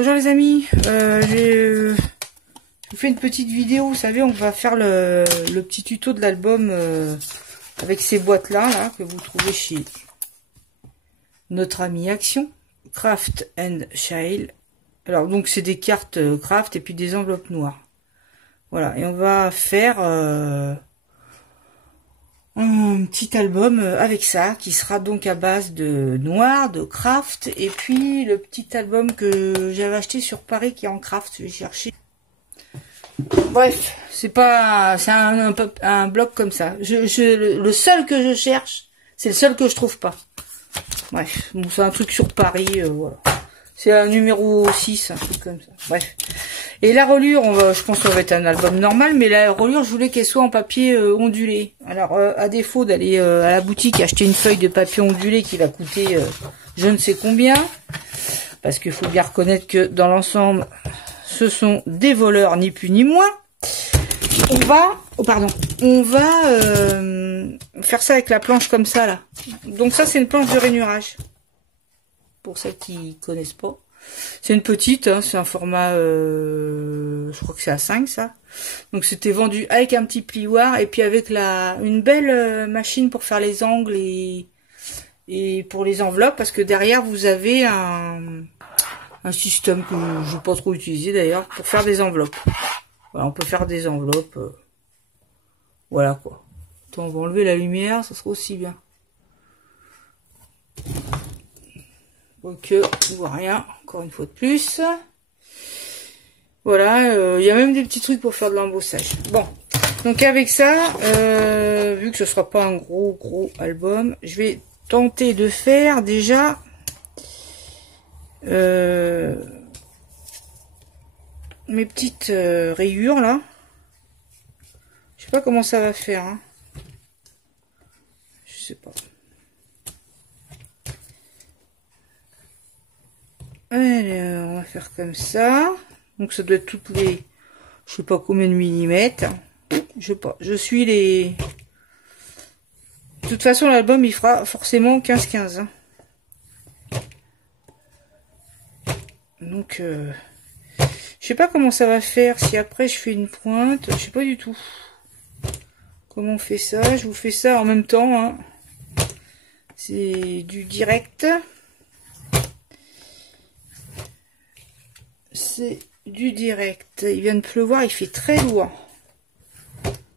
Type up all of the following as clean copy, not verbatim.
Bonjour les amis, je vous fais une petite vidéo, vous savez, on va faire le petit tuto de l'album avec ces boîtes là que vous trouvez chez notre ami Action, Craft and Shale. Alors donc c'est des cartes craft et puis des enveloppes noires. Voilà, et on va faire un petit album avec ça, qui sera donc à base de noir, de craft, et puis le petit album que j'avais acheté sur Paris qui est en craft, je vais chercher. Bref, c'est un bloc comme ça. Le seul que je cherche, c'est le seul que je trouve pas. Bref, bon, c'est un truc sur Paris, voilà. C'est un numéro 6, un truc comme ça. Bref. Et la reliure, je pense que ça va être un album normal, mais la reliure, je voulais qu'elle soit en papier ondulé. Alors, à défaut d'aller à la boutique acheter une feuille de papier ondulé qui va coûter je ne sais combien, parce qu'il faut bien reconnaître que dans l'ensemble, ce sont des voleurs, ni plus ni moins. On va faire ça avec la planche comme ça, là. Donc ça, c'est une planche de rainurage. Pour celles qui connaissent pas. C'est une petite, hein, c'est un format, je crois que c'est A5 ça. Donc c'était vendu avec un petit plioir et puis avec une belle machine pour faire les angles et pour les enveloppes, parce que derrière vous avez un système que je n'ai pas trop utilisé d'ailleurs pour faire des enveloppes. Voilà, on peut faire des enveloppes, voilà quoi. Attends, on va enlever la lumière, ça sera aussi bien. Ok, on voit rien, encore une fois de plus. Voilà, il y a même des petits trucs pour faire de l'embossage. Bon, donc avec ça, vu que ce sera pas un gros album, je vais tenter de faire déjà mes petites rayures là. Je sais pas comment ça va faire, hein. Je sais pas. Allez, on va faire comme ça. Donc ça doit être toutes les, je sais pas combien de millimètres. Je sais pas. Je suis les. De toute façon, l'album il fera forcément 15-15. Hein. Donc, je sais pas comment ça va faire. Si après je fais une pointe, je sais pas du tout. Comment on fait ça? Je vous fais ça en même temps. Hein. C'est du direct. C'est du direct. Il vient de pleuvoir, il fait très lourd.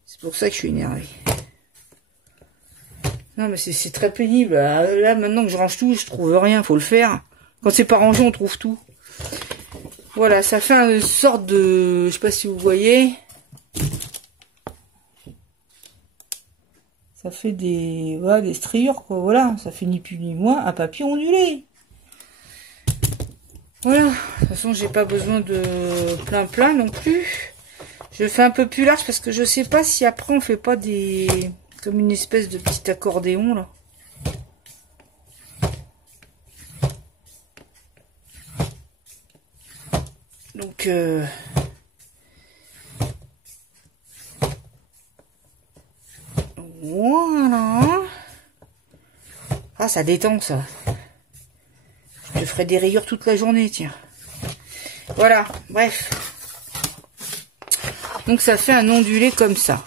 C'est pour ça que je suis énervée. Non mais c'est très pénible. Là maintenant que je range tout, je trouve rien, faut le faire. Quand c'est pas rangé, on trouve tout. Voilà, ça fait une sorte de... Je sais pas si vous voyez. Ça fait des striures quoi, voilà. Ça fait ni plus ni moins un papier ondulé. Voilà, de toute façon j'ai pas besoin de plein non plus. Je fais un peu plus large parce que je sais pas si après on fait pas des... comme une espèce de petit accordéon là. Donc voilà. Ah ça détend ça. Je ferai des rayures toute la journée, tiens. Voilà, bref. Donc ça fait un ondulé comme ça.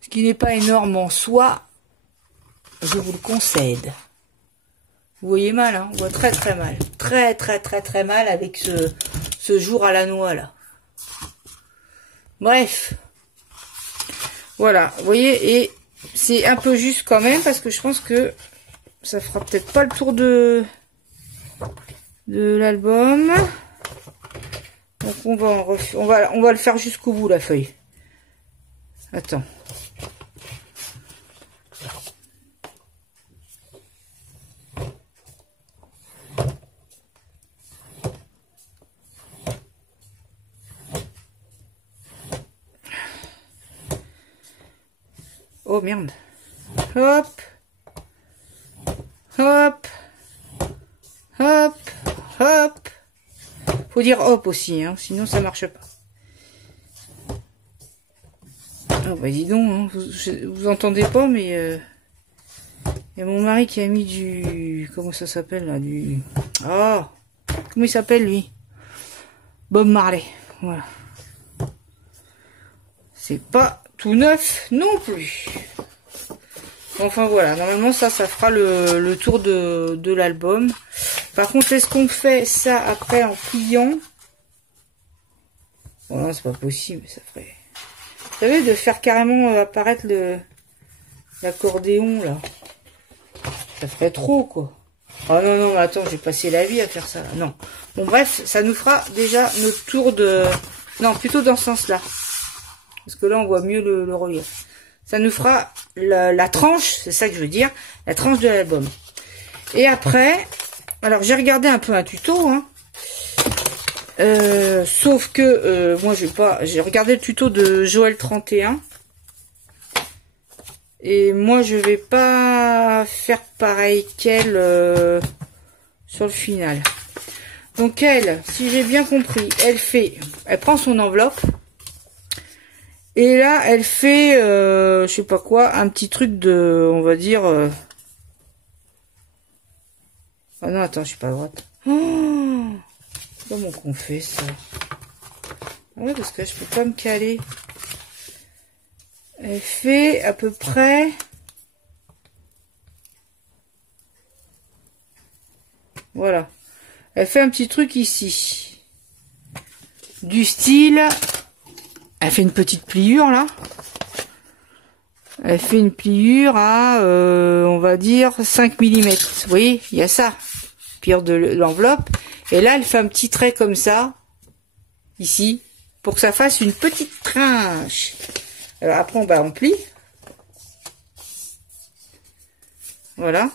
Ce qui n'est pas énorme en soi, je vous le concède. Vous voyez mal, hein? On voit très mal. Très mal avec ce jour à la noix là. Bref. Voilà, vous voyez, et c'est un peu juste quand même parce que je pense que ça fera peut-être pas le tour de l'album. Donc on va le faire jusqu'au bout la feuille. Attends. Oh merde. Hop. Hop. Hop. Hop. Faut dire hop aussi, hein, sinon ça marche pas. Oh bah dis donc, hein, vous entendez pas, mais Il y a mon mari qui a mis du... Comment ça s'appelle là? Du... Oh, comment il s'appelle lui? Bob Marley. Voilà. C'est pas tout neuf non plus. Enfin voilà, normalement ça fera le tour de l'album. Par contre, est-ce qu'on fait ça après en pliant? Oh non, c'est pas possible, ça ferait... Vous savez, de faire carrément apparaître l'accordéon là. Ça ferait trop, quoi. Oh non, non, attends, j'ai passé la vie à faire ça. Non. Bon, bref, ça nous fera déjà notre tour de... Non, plutôt dans ce sens-là. Parce que là, on voit mieux le relief. Ça nous fera la tranche, c'est ça que je veux dire, la tranche de l'album. Et après, alors j'ai regardé un peu un tuto, hein. Sauf que moi, j'ai regardé le tuto de Joël 31. Et moi, je vais pas faire pareil qu'elle sur le final. Donc elle, si j'ai bien compris, elle prend son enveloppe. Et là, elle fait, je sais pas quoi, un petit truc de, on va dire... Ah non, attends, je suis pas à droite. Oh, comment qu'on fait ça? Ouais, parce que là, je peux pas me caler. Elle fait à peu près... Voilà. Elle fait un petit truc ici. Du style... Elle fait une petite pliure, là. Elle fait une pliure à, on va dire, 5 mm. Vous voyez, il y a ça. Pliure de l'enveloppe. Et là, elle fait un petit trait comme ça. Ici. Pour que ça fasse une petite trinche. Alors après, on plie. Voilà.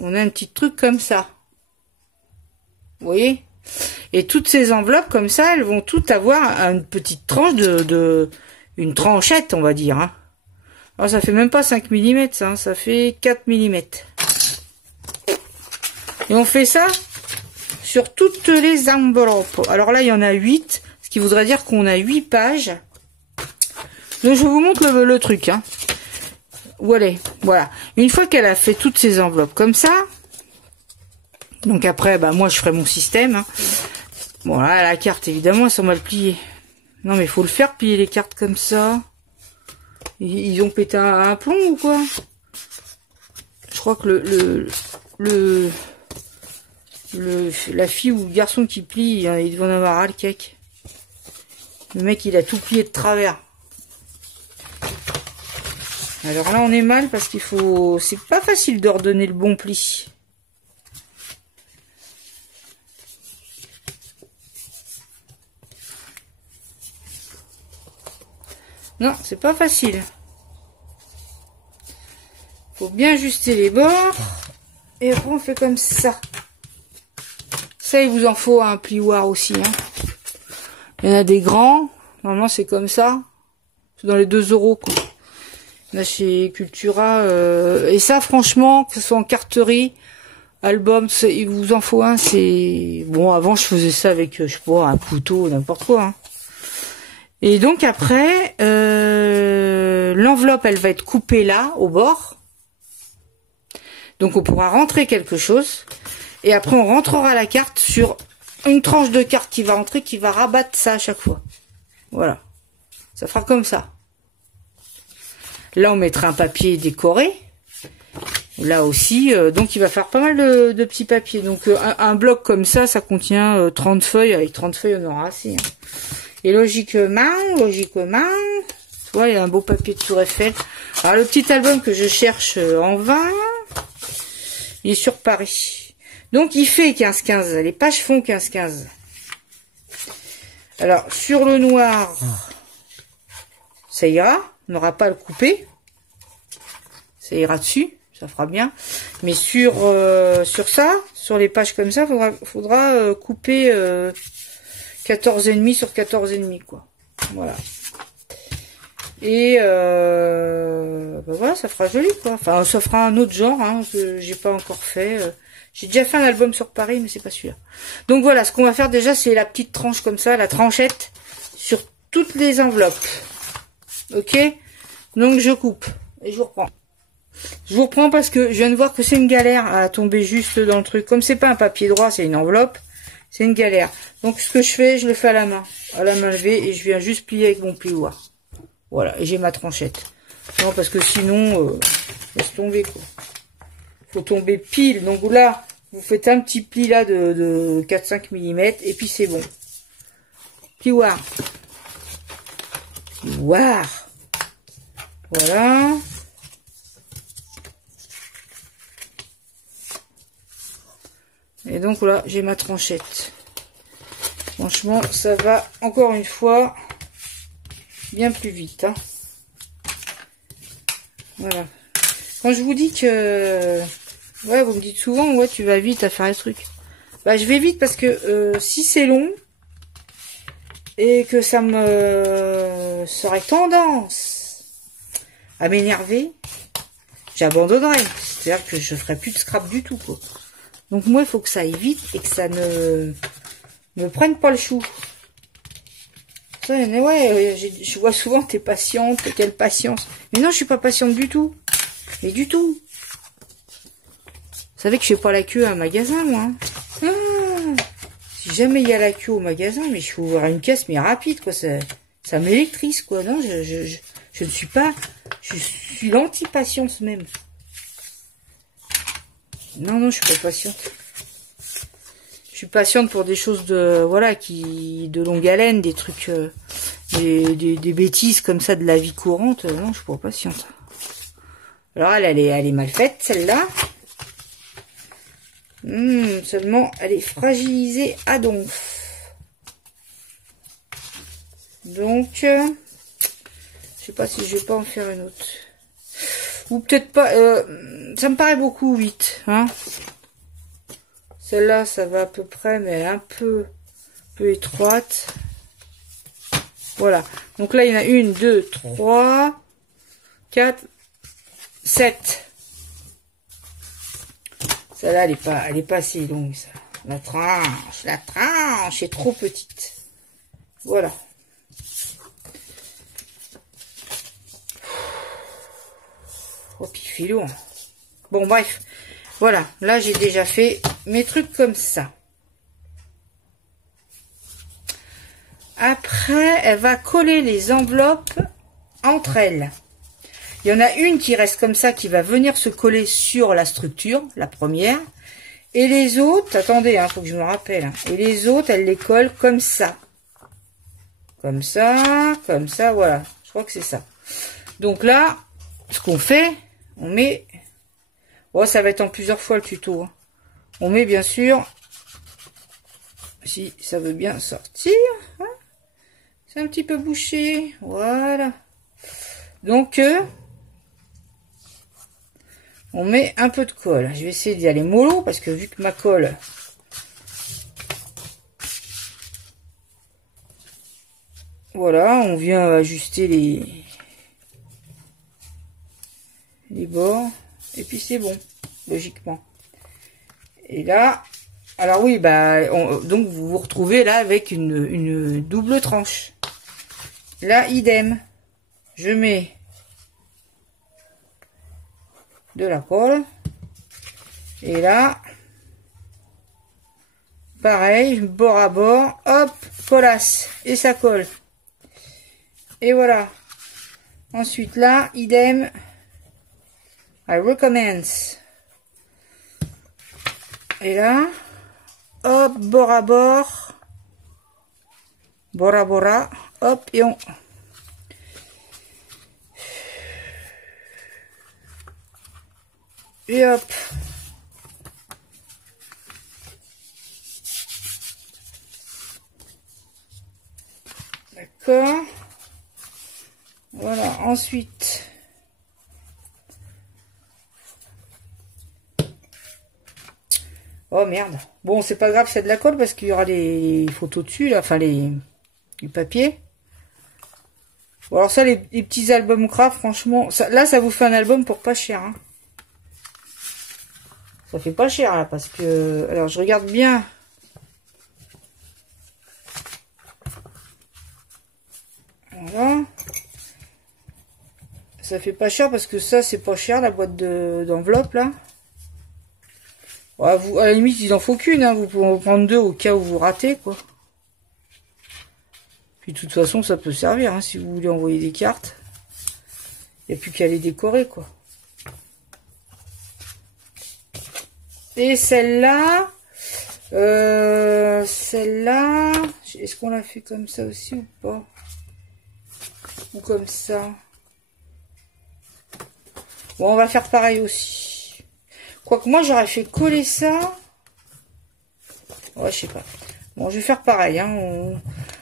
On a un petit truc comme ça. Vous voyez? Et toutes ces enveloppes comme ça, elles vont toutes avoir une petite tranche une tranchette, on va dire. Hein. Alors ça fait même pas 5 mm, ça fait 4 mm. Et on fait ça sur toutes les enveloppes. Alors là, il y en a 8, ce qui voudrait dire qu'on a 8 pages. Donc je vous montre le truc. Hein. Voilà. Une fois qu'elle a fait toutes ces enveloppes comme ça, donc après, bah moi je ferai mon système. Hein. Bon là, la carte, évidemment, elles sont mal pliées. Non mais il faut le faire, plier les cartes comme ça. Ils ont pété un plomb ou quoi? Je crois que la fille ou le garçon qui plie, il doit en avoir ras le cake. Le mec, il a tout plié de travers. Alors là, on est mal parce qu'il faut... C'est pas facile de redonner le bon pli. Non, c'est pas facile. Faut bien ajuster les bords. Et après, on fait comme ça. Ça, il vous en faut un plioir aussi. Hein. Il y en a des grands. Normalement, c'est comme ça. C'est dans les 2 €, quoi. Là, chez Cultura. Et ça, franchement, que ce soit en carterie, album, il vous en faut un. C'est bon. Avant, je faisais ça avec, je sais pas, un couteau, n'importe quoi. Hein. Et donc après, l'enveloppe, elle va être coupée là, au bord. Donc on pourra rentrer quelque chose. Et après, on rentrera la carte sur une tranche de carte qui va rentrer, qui va rabattre ça à chaque fois. Voilà. Ça fera comme ça. Là, on mettra un papier décoré. Là aussi, donc il va faire pas mal de petits papiers. Donc un bloc comme ça, ça contient 30 feuilles. Avec 30 feuilles, on aura assez. Hein. Et logiquement, tu vois, il y a un beau papier de Tour Eiffel. Alors, le petit album que je cherche en vain, il est sur Paris. Donc, il fait 15-15. Les pages font 15-15. Alors, sur le noir, ça ira. On n'aura pas à le couper. Ça ira dessus. Ça fera bien. Mais sur ça, sur les pages comme ça, faudra couper... 14,5 sur 14,5 quoi. Voilà. Et ben voilà, ça fera joli quoi. Enfin, ça fera un autre genre, hein, que j'ai pas encore fait. J'ai déjà fait un album sur Paris, mais c'est pas celui-là. Donc voilà, ce qu'on va faire déjà, c'est la petite tranche comme ça, la tranchette sur toutes les enveloppes. Ok. Donc je coupe et je vous reprends. Je vous reprends parce que je viens de voir que c'est une galère à tomber juste dans le truc. Comme c'est pas un papier droit, c'est une enveloppe, c'est une galère. Donc ce que je fais, je le fais à la main levée, et je viens juste plier avec mon plioir. Voilà, et j'ai ma tranchette. Non, parce que sinon, laisse tomber, quoi. Faut tomber pile. Donc là, vous faites un petit pli là de 4-5 mm, et puis c'est bon. Plioir. Plioir. Voilà. Et donc là, j'ai ma tranchette. Franchement, ça va encore une fois bien plus vite. Hein. Voilà. Quand je vous dis que... Ouais, vous me dites souvent, ouais, tu vas vite à faire les trucs. Bah, je vais vite parce que si c'est long et que ça me serait tendance à m'énerver, j'abandonnerai. C'est-à-dire que je ferai plus de scrap du tout, quoi. Donc moi, il faut que ça aille vite et que ça ne me prenne pas le chou. Mais ouais, je vois souvent t'es patiente, quelle patience. Mais non, je suis pas patiente du tout. Mais du tout. Vous savez que je fais pas la queue à un magasin, moi. Si jamais il y a la queue au magasin, mais je vais ouvrir une caisse, mais rapide, quoi. Ça m'électrise, quoi. Non, je ne suis pas... Je suis l'anti-patience, même. Non, je suis pas patiente. Je suis patiente pour des choses de... Voilà, de longue haleine, des trucs... des bêtises comme ça de la vie courante. Non, je suis pas patiente. Alors, elle est mal faite, celle-là. Seulement, elle est fragilisée à donf. Donc, je sais pas si je vais pas en faire une autre. Ou peut-être pas. Ça me paraît beaucoup 8. Hein. Celle-là, ça va à peu près, mais elle est un peu étroite. Voilà. Donc là, il y en a 1, 2, 3, 4, 7. Celle-là, elle est pas assez longue, ça. La tranche est trop petite. Voilà. Oh, puis il fait lourd. Bon, bref. Voilà. Là, j'ai déjà fait mes trucs comme ça. Après, elle va coller les enveloppes entre elles. Il y en a une qui reste comme ça, qui va venir se coller sur la structure, la première. Et les autres, attendez, faut que je me rappelle. Hein. Et les autres, elle les colle comme ça. Comme ça, voilà. Je crois que c'est ça. Donc là, ce qu'on fait, on met... Oh, ça va être en plusieurs fois le tuto. Hein. On met bien sûr, si ça veut bien sortir. Hein. C'est un petit peu bouché. Voilà. Donc... on met un peu de colle. Je vais essayer d'y aller mollo parce que vu que ma colle... Voilà, on vient ajuster les bords. Et puis c'est bon, logiquement. Et là... Alors oui, donc vous vous retrouvez là avec une double tranche. Là, idem. Je mets... de la colle, et là pareil, bord à bord, hop, collasse, et ça colle, et voilà. Ensuite là, idem, I recommence, et là, hop, bord à bord, bora bora, hop, et on... Et hop. D'accord. Voilà, ensuite. Oh merde. Bon, c'est pas grave, c'est de la colle parce qu'il y aura les photos dessus, là, enfin du papier. Bon, alors ça, les petits albums craft, franchement, là, ça vous fait un album pour pas cher, hein. Ça fait pas cher là parce que... Alors je regarde bien. Voilà. Ça fait pas cher parce que ça, c'est pas cher, la boîte d'enveloppe, là. Ouais, vous, à la limite, il en faut qu'une, hein. Vous pouvez en prendre deux au cas où vous ratez, quoi. Puis, de toute façon, ça peut servir, hein, si vous voulez envoyer des cartes. Il n'y a plus qu'à les décorer, quoi. Et celle-là, est-ce qu'on l'a fait comme ça aussi ou pas? Ou comme ça? Bon, on va faire pareil aussi. Quoique moi, j'aurais fait coller ça. Ouais, je sais pas. Bon, je vais faire pareil. Hein. Vous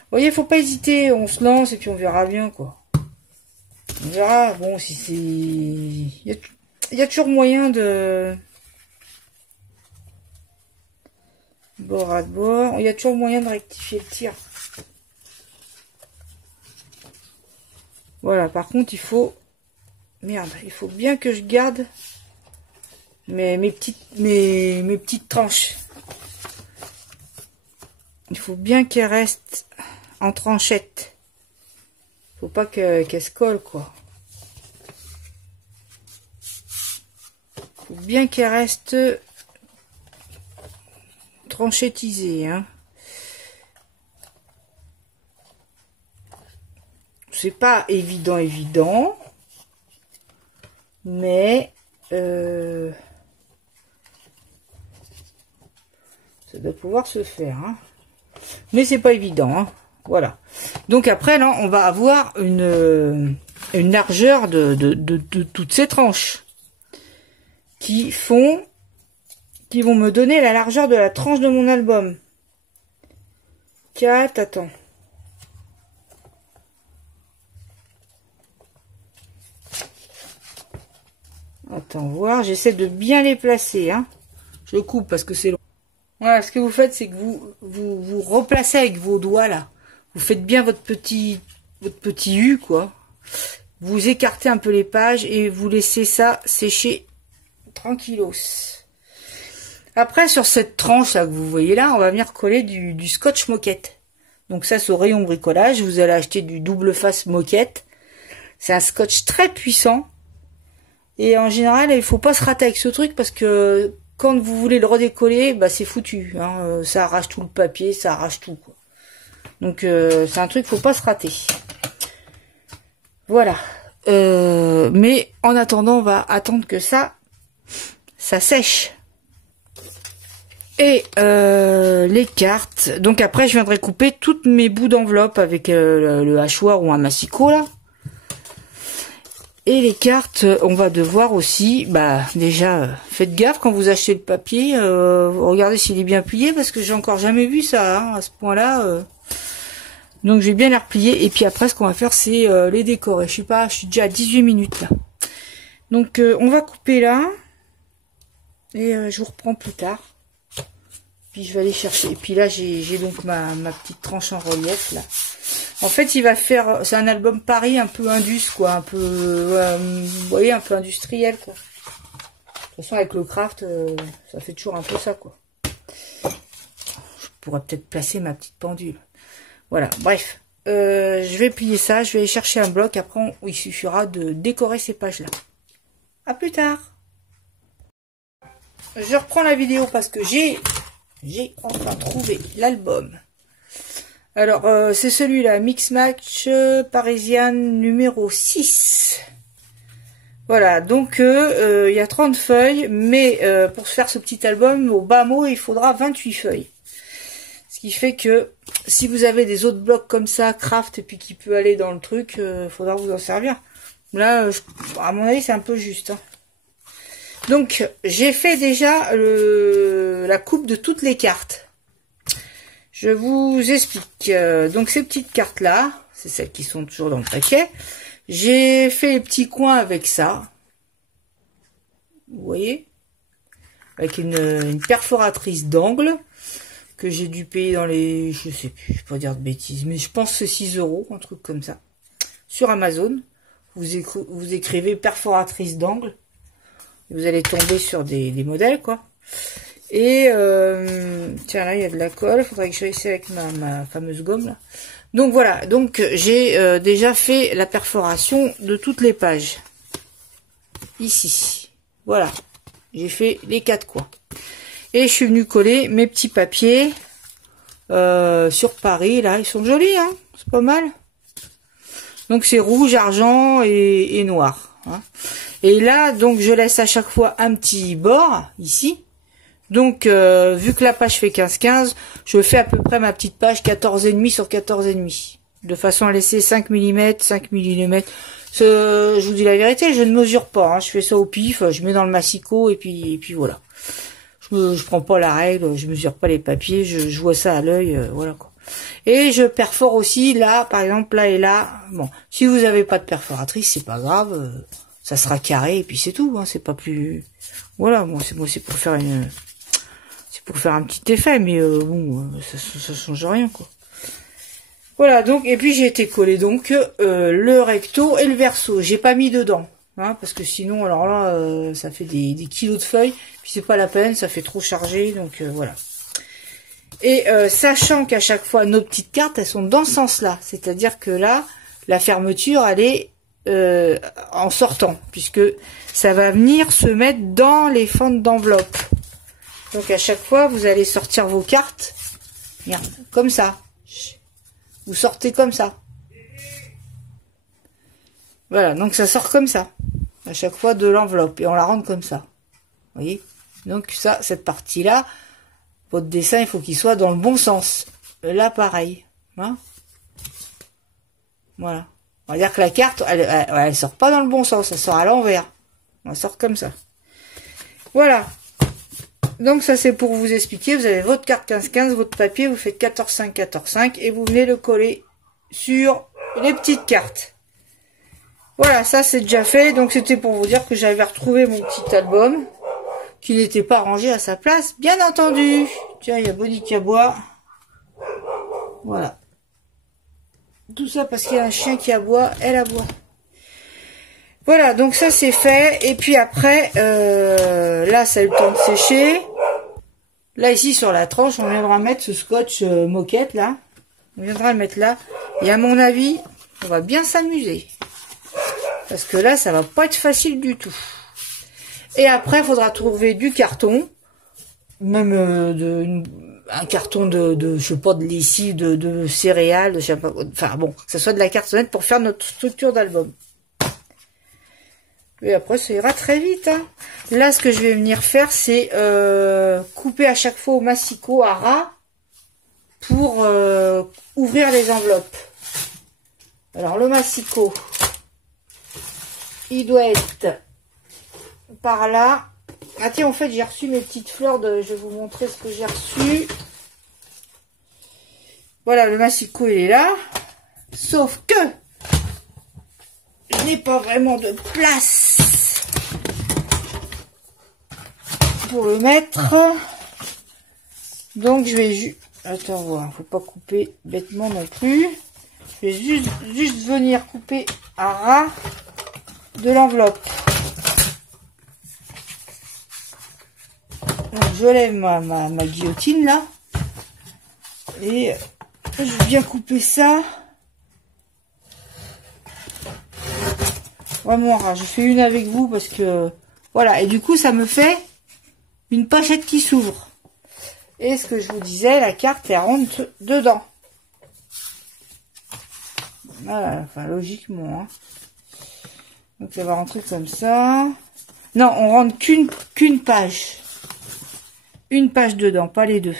voyez, faut pas hésiter. On se lance et puis on verra bien, quoi. On verra. Bon, si c'est... Il y a toujours moyen de... Bord à bord. Il y a toujours moyen de rectifier le tir. Voilà, par contre, il faut... Merde, il faut bien que je garde mes petites tranches. Il faut bien qu'elles restent en tranchette. Faut pas qu'elles se collent, quoi. Faut bien qu'elles restent tranchettisées, hein. C'est pas évident. Mais ça doit pouvoir se faire, hein. Mais c'est pas évident, hein. Voilà. Donc après là, on va avoir une largeur de toutes ces tranches qui vont me donner la largeur de la tranche de mon album. 4, attends. Attends, voir, j'essaie de bien les placer, hein. Je coupe parce que c'est long. Voilà, ce que vous faites, c'est que vous replacez avec vos doigts, là. Vous faites bien votre petit U, quoi. Vous écartez un peu les pages et vous laissez ça sécher tranquillos. Après, sur cette tranche, là, que vous voyez là, on va venir coller du scotch moquette. Donc ça, c'est au rayon bricolage. Vous allez acheter du double face moquette. C'est un scotch très puissant. Et en général, il faut pas se rater avec ce truc parce que quand vous voulez le redécoller, bah c'est foutu. Hein. Ça arrache tout le papier, ça arrache tout, quoi. Donc c'est un truc, faut pas se rater. Voilà. Mais en attendant, on va attendre que ça sèche. Et les cartes. Donc après, je viendrai couper toutes mes bouts d'enveloppe avec le hachoir ou un massicot là. Et les cartes, on va devoir aussi, bah déjà, faites gaffe quand vous achetez le papier, regardez s'il est bien plié, parce que j'ai encore jamais vu ça, hein, à ce point-là. Donc je vais bien les replier, et puis après ce qu'on va faire, c'est les décorer. Je suis déjà à 18 minutes là. Donc on va couper là, et je vous reprends plus tard. Puis je vais aller chercher, et puis là j'ai donc ma petite tranche en relief là. En fait, il va faire... C'est un album Paris un peu indus, quoi. Un peu... vous voyez, un peu industriel, quoi. De toute façon, avec le craft, ça fait toujours un peu ça, quoi. Je pourrais peut-être placer ma petite pendule. Voilà, bref. Je vais plier ça. Je vais aller chercher un bloc. Après, il suffira de décorer ces pages-là. À plus tard. Je reprends la vidéo parce que j'ai enfin trouvé l'album. Alors, c'est celui-là, Mix Match Parisienne numéro 6. Voilà, donc il y a 30 feuilles, mais pour se faire ce petit album, au bas mot, il faudra 28 feuilles. Ce qui fait que si vous avez des autres blocs comme ça, craft, et puis qui peut aller dans le truc, il faudra vous en servir. Là, à mon avis, c'est un peu juste. Hein. Donc, j'ai fait déjà la coupe de toutes les cartes. Je vous explique. Donc ces petites cartes là, c'est celles qui sont toujours dans le paquet. J'ai fait les petits coins avec ça. Vous voyez, avec une perforatrice d'angle que j'ai dû payer dans les, je sais plus, je vais pas dire de bêtises, mais je pense que c'est 6 €, un truc comme ça. Sur Amazon, vous écrivez perforatrice d'angle, vous allez tomber sur des modèles quoi. Et tiens là il y a de la colle, il faudrait que je réussisse avec ma fameuse gomme là. Donc voilà, donc j'ai déjà fait la perforation de toutes les pages. ici. Voilà, j'ai fait les 4 coins. Et je suis venue coller mes petits papiers sur Paris, là, ils sont jolis, hein, c'est pas mal. Donc c'est rouge, argent et noir. Hein. Et là, donc je laisse à chaque fois un petit bord, ici. Donc, vu que la page fait 15-15, je fais à peu près ma petite page 14,5 sur 14,5. De façon à laisser 5 mm, 5 mm. Je vous dis la vérité, je ne mesure pas. Hein. Je fais ça au pif, je mets dans le massicot et puis voilà. Je prends pas la règle, je mesure pas les papiers, je vois ça à l'œil, voilà quoi. Et je perfore aussi là, par exemple là et là. Bon, si vous avez pas de perforatrice, c'est pas grave, ça sera carré et puis c'est tout. Hein. C'est pas plus. Voilà, moi c'est pour faire une. Pour faire un petit effet, mais bon, ça change rien, quoi. Voilà, donc, et puis j'ai été coller donc le recto et le verso. J'ai pas mis dedans, hein, parce que sinon, alors là, ça fait des kilos de feuilles, puis c'est pas la peine, ça fait trop chargé, donc voilà. Et sachant qu'à chaque fois, nos petites cartes, elles sont dans ce sens-là, c'est-à-dire que là, la fermeture, elle est en sortant, puisque ça va venir se mettre dans les fentes d'enveloppe. Donc à chaque fois, vous allez sortir vos cartes, regarde, comme ça. Vous sortez comme ça. Voilà, donc ça sort comme ça. À chaque fois de l'enveloppe. Et on la rentre comme ça. Vous voyez? Donc ça, cette partie-là, votre dessin, il faut qu'il soit dans le bon sens. Là, pareil. Hein, voilà. On va dire que la carte, elle sort pas dans le bon sens. Elle sort à l'envers. On sort comme ça. Voilà. Donc ça c'est pour vous expliquer, vous avez votre carte 15-15, votre papier, vous faites 14-5, 14-5 et vous venez le coller sur les petites cartes. Voilà, ça c'est déjà fait, donc c'était pour vous dire que j'avais retrouvé mon petit album qui n'était pas rangé à sa place, bien entendu. Tiens, il y a Bonnie qui aboie. Voilà. Tout ça parce qu'il y a un chien qui aboie, elle aboie. Voilà, donc ça c'est fait. Et puis après, là ça a eu le temps de sécher. Là ici sur la tranche, on viendra mettre ce scotch moquette là. On viendra le mettre là. Et à mon avis, on va bien s'amuser. Parce que là, ça va pas être facile du tout. Et après, il faudra trouver du carton. Même un carton de je sais pas, de lessive, de céréales, je sais pas, enfin bon, que ce soit de la cartonnette pour faire notre structure d'album. Et après, ça ira très vite. Hein. Là, ce que je vais venir faire, c'est couper à chaque fois au massicot à ras pour ouvrir les enveloppes. Alors, le massicot, il doit être par là. Ah tiens, en fait, j'ai reçu mes petites fleurs. Je vais vous montrer ce que j'ai reçu. Voilà, le massicot, il est là. Sauf que je n'ai pas vraiment de place pour le mettre. Donc, je vais juste... Attends, voir, faut pas couper bêtement non plus. Je vais juste venir couper à ras de l'enveloppe. Donc, je lève ma guillotine là. Et je viens couper ça. Vraiment ras. Je fais une avec vous parce que... Voilà. Et du coup, ça me fait une pochette qui s'ouvre. Et ce que je vous disais, la carte, elle rentre dedans. Voilà. Enfin, logiquement. Hein. Donc, ça va rentrer comme ça. Non, on rentre qu'une page. Une page dedans, pas les deux.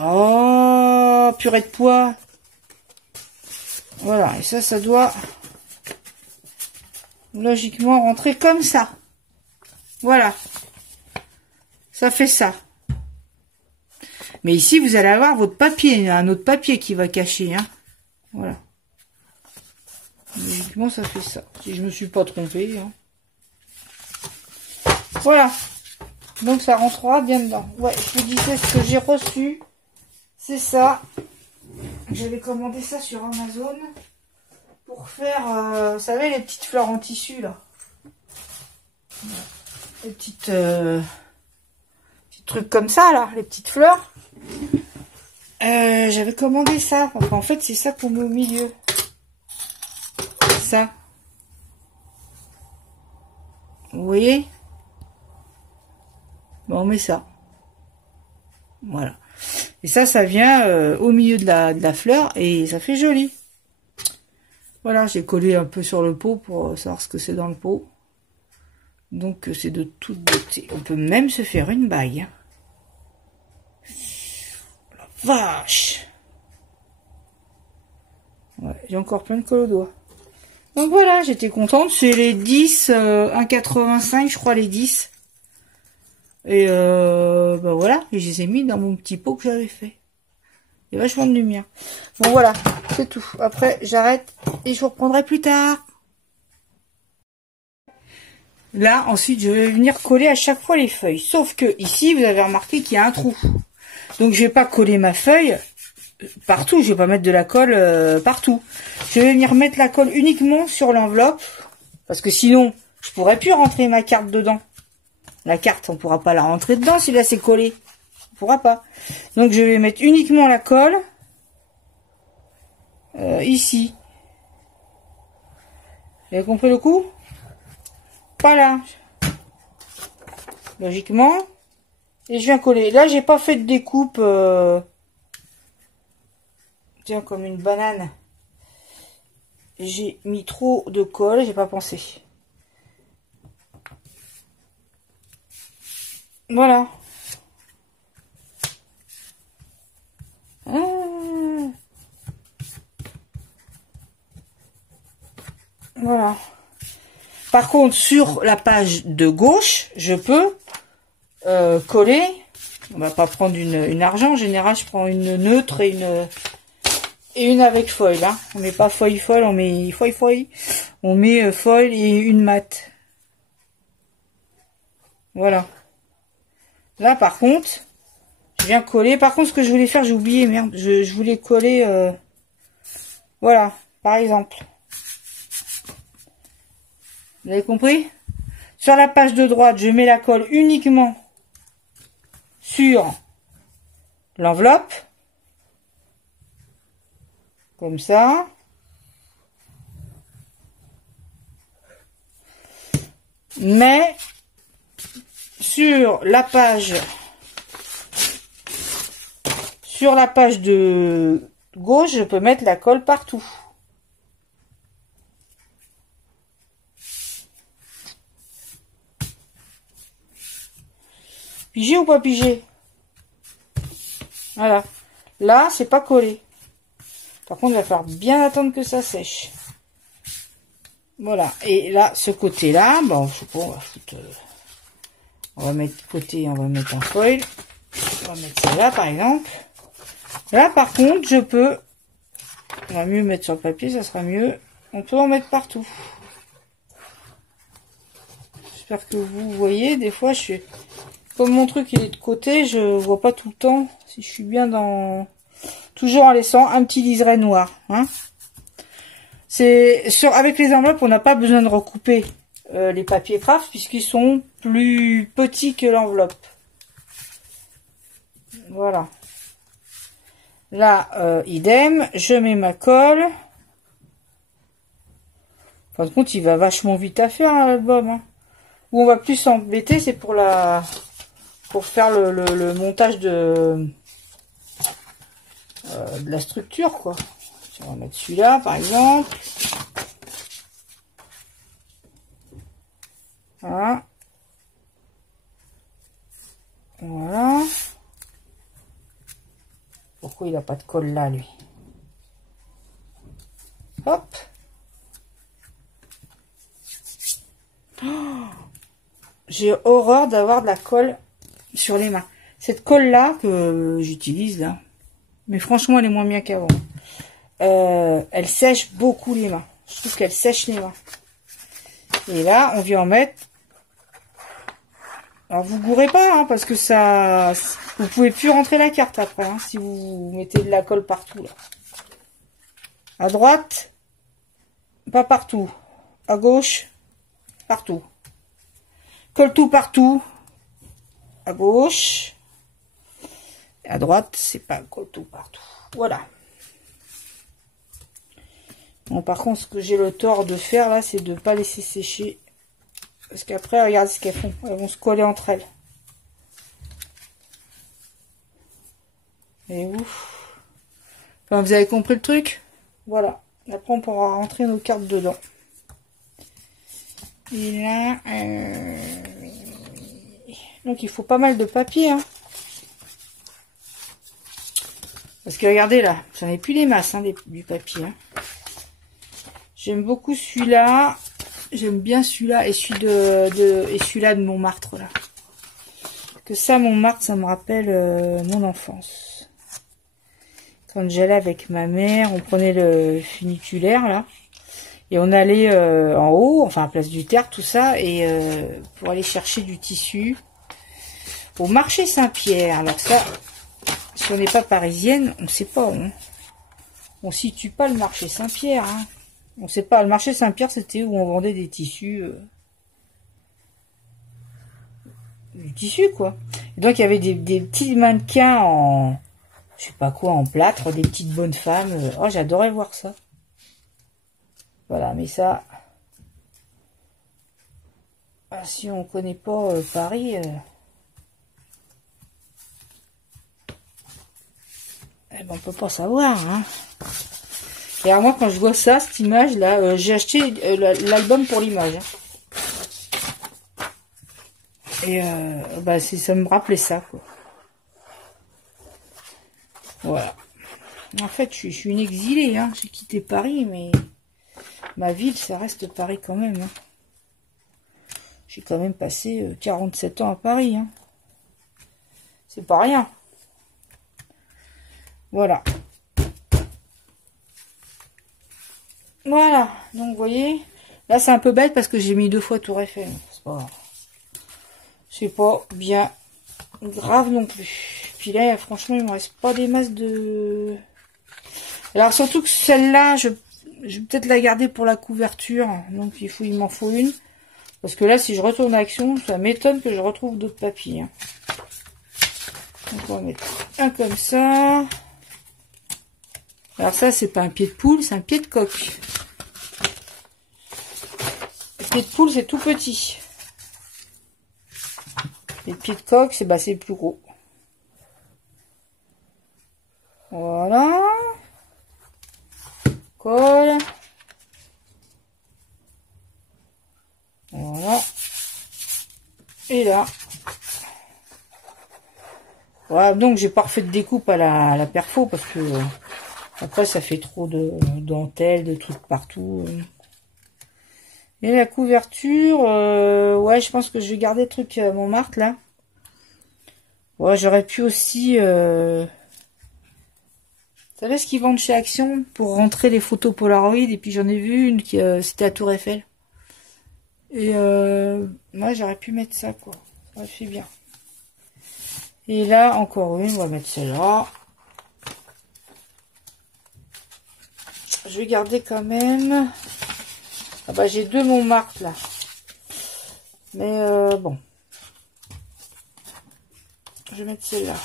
Oh, purée de pois. Voilà, et ça doit logiquement rentrer comme ça. Voilà. Ça fait ça. Mais ici, vous allez avoir votre papier. Il y a un autre papier qui va cacher. Hein. Voilà. Logiquement, ça fait ça. Si je me suis pas trompée. Hein. Voilà. Donc, ça rentrera bien dedans. Ouais, je vous disais ce que j'ai reçu. C'est ça. J'avais commandé ça sur Amazon pour faire, vous savez, les petites fleurs en tissu, là. Les petites trucs comme ça, là, les petites fleurs. J'avais commandé ça. Donc, en fait, c'est ça qu'on met au milieu. Ça. Vous voyez? Bon, on met ça. Voilà. Et ça vient au milieu de la fleur et ça fait joli. Voilà, j'ai collé un peu sur le pot pour savoir ce que c'est dans le pot. Donc, c'est de toute beauté. On peut même se faire une bague. La vache! Ouais, j'ai encore plein de colle aux doigts. Donc voilà, j'étais contente. C'est les 10, 1,85 je crois les 10. Et bah voilà, et je les ai mis dans mon petit pot que j'avais fait. Il y a vachement de lumière. Bon voilà, c'est tout. Après, j'arrête et je vous reprendrai plus tard. Là, ensuite, je vais venir coller à chaque fois les feuilles. Sauf que ici, vous avez remarqué qu'il y a un trou. Donc, je vais pas coller ma feuille partout. Je vais pas mettre de la colle partout. Je vais venir mettre la colle uniquement sur l'enveloppe. Parce que sinon, je pourrais plus rentrer ma carte dedans. La carte, on pourra pas la rentrer dedans si là c'est collé. On pourra pas. Donc, je vais mettre uniquement la colle ici. Vous avez compris le coup? Voilà. Logiquement. Et je viens coller. Là, j'ai pas fait de découpe. Tiens, comme une banane. J'ai mis trop de colle. J'ai pas pensé. Voilà. Voilà. Par contre, sur la page de gauche, je peux coller. On va pas prendre une argent. En général, je prends une neutre et une avec foil. Hein. On met pas foil, on met foil. On met foil et une mat. Voilà. Là, par contre, je viens coller. Par contre, ce que je voulais faire, j'ai oublié, merde. Je voulais coller, voilà, par exemple. Vous avez compris? Sur la page de droite, je mets la colle uniquement sur l'enveloppe. Comme ça. Mais sur la page de gauche, je peux mettre la colle partout. Pigé ou pas pigé? Voilà. Là, c'est pas collé. Par contre, il va falloir bien attendre que ça sèche. Voilà. Et là, ce côté-là, bon, je sais pas, on va mettre côté, on va mettre un foil. On va mettre ça là, par exemple. Là, par contre, je peux, on va mieux mettre sur le papier, ça sera mieux. On peut en mettre partout. J'espère que vous voyez. Des fois, je suis, comme mon truc il est de côté, je vois pas tout le temps si je suis bien dans, toujours en laissant un petit liseré noir, hein. C'est sur, avec les enveloppes, on n'a pas besoin de recouper les papiers craft puisqu'ils sont plus petits que l'enveloppe. Voilà. Là, idem, je mets ma colle. En fin de compte, il va vachement vite à faire, hein, l'album. Hein. Où on va plus s'embêter, c'est pour faire le montage de la structure, quoi. On va mettre celui-là, par exemple. Voilà. Voilà. Pourquoi il n'a pas de colle là, lui? Hop. Oh, j'ai horreur d'avoir de la colle sur les mains. Cette colle-là que j'utilise, là, mais franchement, elle est moins bien qu'avant. Elle sèche beaucoup les mains. Je trouve qu'elle sèche les mains. Et là, on vient en mettre. Alors, vous gourrez pas, hein, parce que ça... Vous pouvez plus rentrer la carte après, hein, si vous mettez de la colle partout, là. À droite, pas partout. À gauche, partout. Colle tout partout. À gauche. à droite, c'est pas tout partout. Voilà. Bon, par contre, ce que j'ai le tort de faire là, c'est de pas laisser sécher. Parce qu'après, regardez ce qu'elles font. Elles vont se coller entre elles. Et ouf. Enfin, vous avez compris le truc? Voilà. Après, on pourra rentrer nos cartes dedans. Et là... Donc, il faut pas mal de papier. Hein. Parce que regardez là, j'en ai plus des masses hein, du papier. Hein. J'aime beaucoup celui-là. J'aime bien celui-là et celui-là de Montmartre là. Que ça, Montmartre, ça me rappelle mon enfance. Quand j'allais avec ma mère, on prenait le funiculaire là. Et on allait en haut, enfin à Place du Tertre, tout ça, et pour aller chercher du tissu au marché Saint-Pierre. Alors ça, si on n'est pas parisienne, on ne sait pas. Hein. On situe pas le marché Saint-Pierre. Hein. On sait pas. Le marché Saint-Pierre, c'était où on vendait des tissus, du tissu quoi. Et donc il y avait des petits mannequins en, je sais pas quoi, en plâtre, des petites bonnes femmes. Oh, j'adorais voir ça. Voilà, mais ça, si on connaît pas Paris, eh ben on peut pas savoir. Hein. Et alors moi, quand je vois ça, cette image là, j'ai acheté l'album pour l'image. Hein. Et bah ça me rappelait ça quoi. Voilà. En fait, je suis une exilée. Hein. J'ai quitté Paris, mais ma ville, ça reste Paris quand même. Hein. J'ai quand même passé 47 ans à Paris. Hein. C'est pas rien. Voilà. Voilà. Donc, vous voyez, là, c'est un peu bête parce que j'ai mis 2 fois Tour Eiffel. C'est pas bien grave non plus. Puis là, franchement, il me reste pas des masses de... Alors, surtout que celle-là, je vais peut-être la garder pour la couverture. Donc, il m'en faut une. Parce que là, si je retourne à Action, ça m'étonne que je retrouve d'autres papiers. Hein. Donc, on va mettre un comme ça. Alors ça, c'est pas un pied de poule, c'est un pied de coq. Le pied de poule, c'est tout petit. Et le pied de coq, c'est plus gros. Voilà. Colle. Voilà. Et là. Voilà, donc j'ai pas refait de découpe à la perfo parce que après ça fait trop de dentelle, de trucs partout. Et la couverture, ouais, je pense que je vais garder le truc Montmartre là. Ouais, j'aurais pu aussi... Vous savez ce qu'ils vendent chez Action pour rentrer les photos Polaroid? Et puis j'en ai vu une qui c'était à Tour Eiffel. Et moi j'aurais pu mettre ça quoi. Ça aurait fait bien. Et là encore une, on va mettre celle-là. Je vais garder quand même. Ah bah j'ai 2 Montmartre là. Mais bon. Je vais mettre celle-là.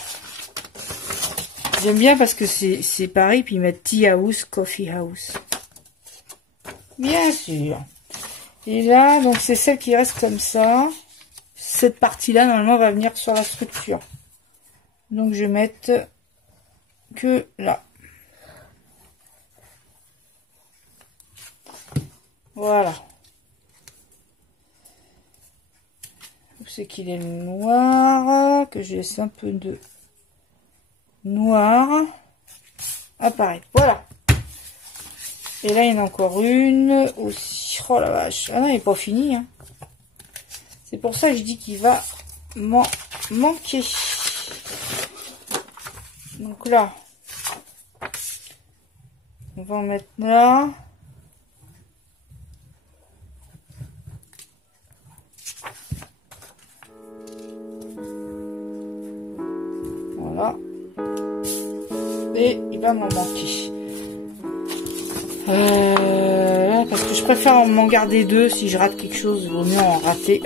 J'aime bien parce que c'est pareil, puis ils mettent Tea House, Coffee House. Bien sûr. Et là, donc c'est celle qui reste comme ça. Cette partie-là, normalement, va venir sur la structure. Donc je vais mettre que là. Voilà. C'est qu'il est noir, que je laisse un peu de noir apparaître. Voilà. Et là, il y en a encore une aussi. Oh la vache. Ah non, il n'est pas fini. Hein. C'est pour ça que je dis qu'il va m'en manquer. Donc là, on va en mettre là. Voilà. Et il va m'en manquer. Là, parce que je préfère m'en garder 2. Si je rate quelque chose, il vaut mieux en rater.